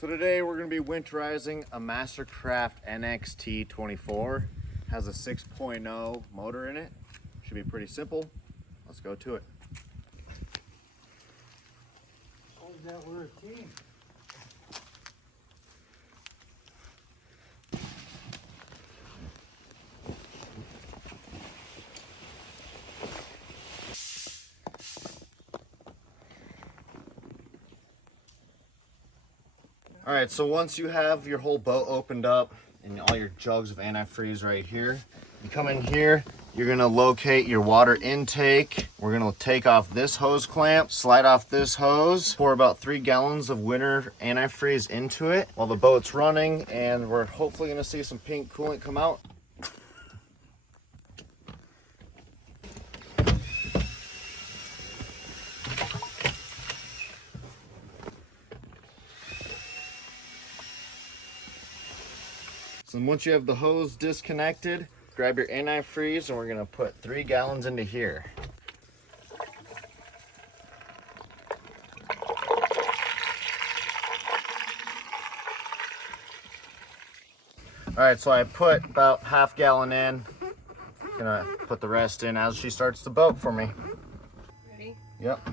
So today we're going to be winterizing a Mastercraft NXT 24. Has a 6.0 motor in it. Should be pretty simple. Let's go to it. Oh, that we're a team. All right, so once you have your whole boat opened up and all your jugs of antifreeze right here, you come in here, you're gonna locate your water intake. We're gonna take off this hose clamp, slide off this hose, pour about 3 gallons of winter antifreeze into it while the boat's running, and we're hopefully gonna see some pink coolant come out. So once you have the hose disconnected, grab your antifreeze and we're gonna put 3 gallons into here. All right, so I put about half gallon in. Gonna put the rest in as she starts the boat for me. Ready? Yep.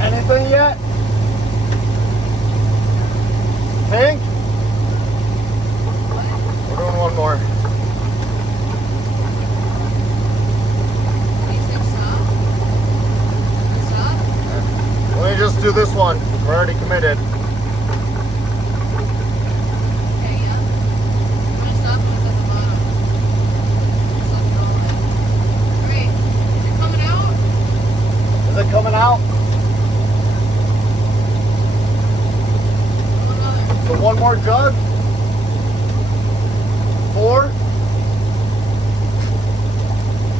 Anything yet? Pink? We're doing one more. Let me just do this one. We're already committed. Okay, yeah. I'm gonna stop when it's at the bottom. Just let it roll. Great. Is it coming out? Is it coming out? So one more jug. 4.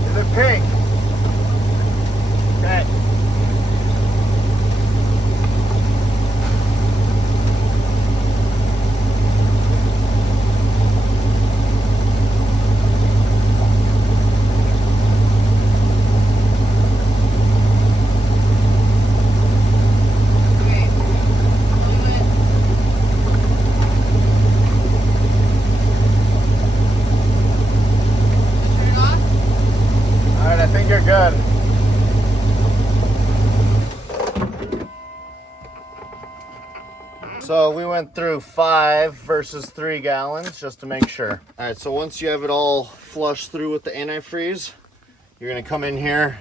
Is it pink? Okay. I think you're good. So we went through 5 versus 3 gallons just to make sure. All right, so once you have it all flushed through with the antifreeze, you're gonna come in here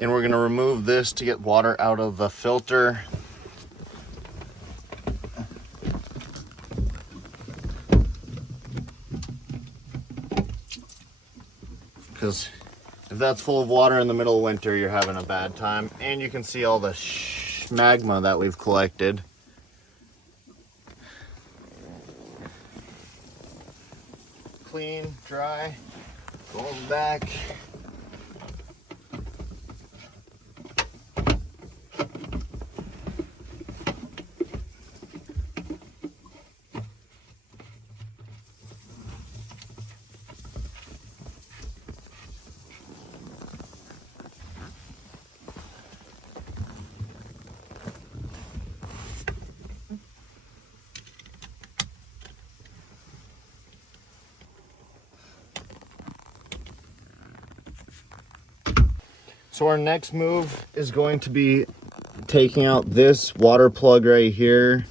and we're gonna remove this to get water out of the filter. Because if that's full of water in the middle of winter, you're having a bad time. And you can see all the magma that we've collected. Clean, dry, going back. So our next move is going to be taking out this water plug right here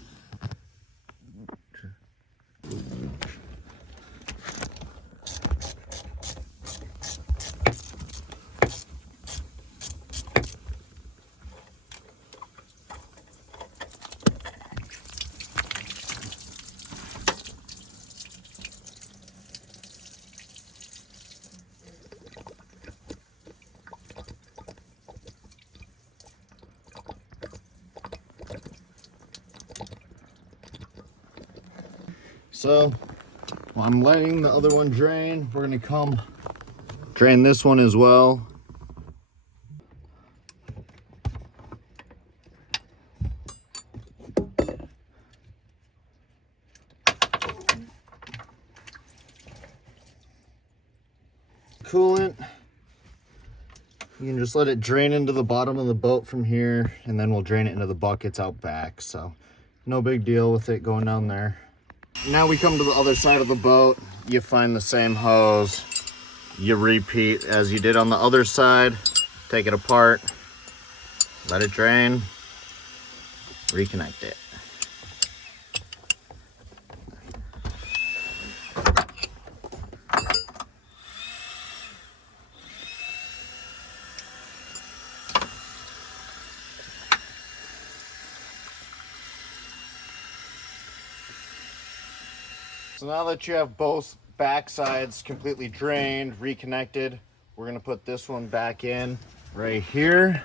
So while I'm letting the other one drain, we're gonna come drain this one as well. Coolant, you can just let it drain into the bottom of the boat from here, and then we'll drain it into the buckets out back. So no big deal with it going down there. Now we come to the other side of the boat. You find the same hose. You repeat as you did on the other side. Take it apart, let it drain, reconnect it. So now that you have both back sides completely drained, reconnected, we're gonna put this one back in right here.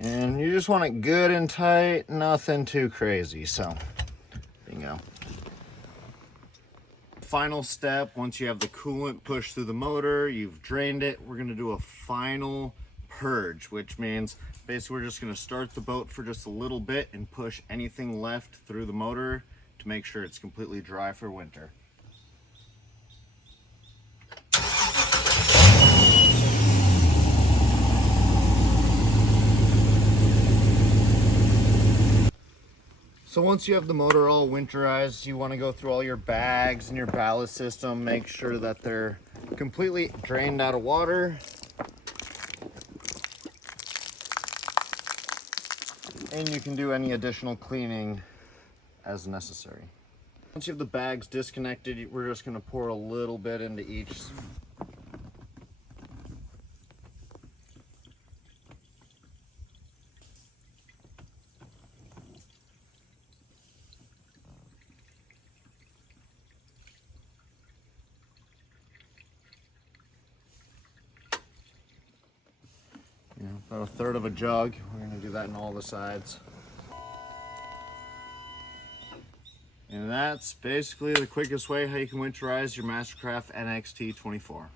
And you just want it good and tight, nothing too crazy. So, bingo. Final step, once you have the coolant pushed through the motor, you've drained it, we're gonna do a final purge, which means basically we're just gonna start the boat for just a little bit and push anything left through the motor to make sure it's completely dry for winter. So once you have the motor all winterized, you want to go through all your bags and your ballast system, make sure that they're completely drained out of water. And you can do any additional cleaning as necessary. Once you have the bags disconnected, we're just going to pour a little bit into each. About a third of a jug. We're going to do that in all the sides. And that's basically the quickest way how you can winterize your Mastercraft NXT 24.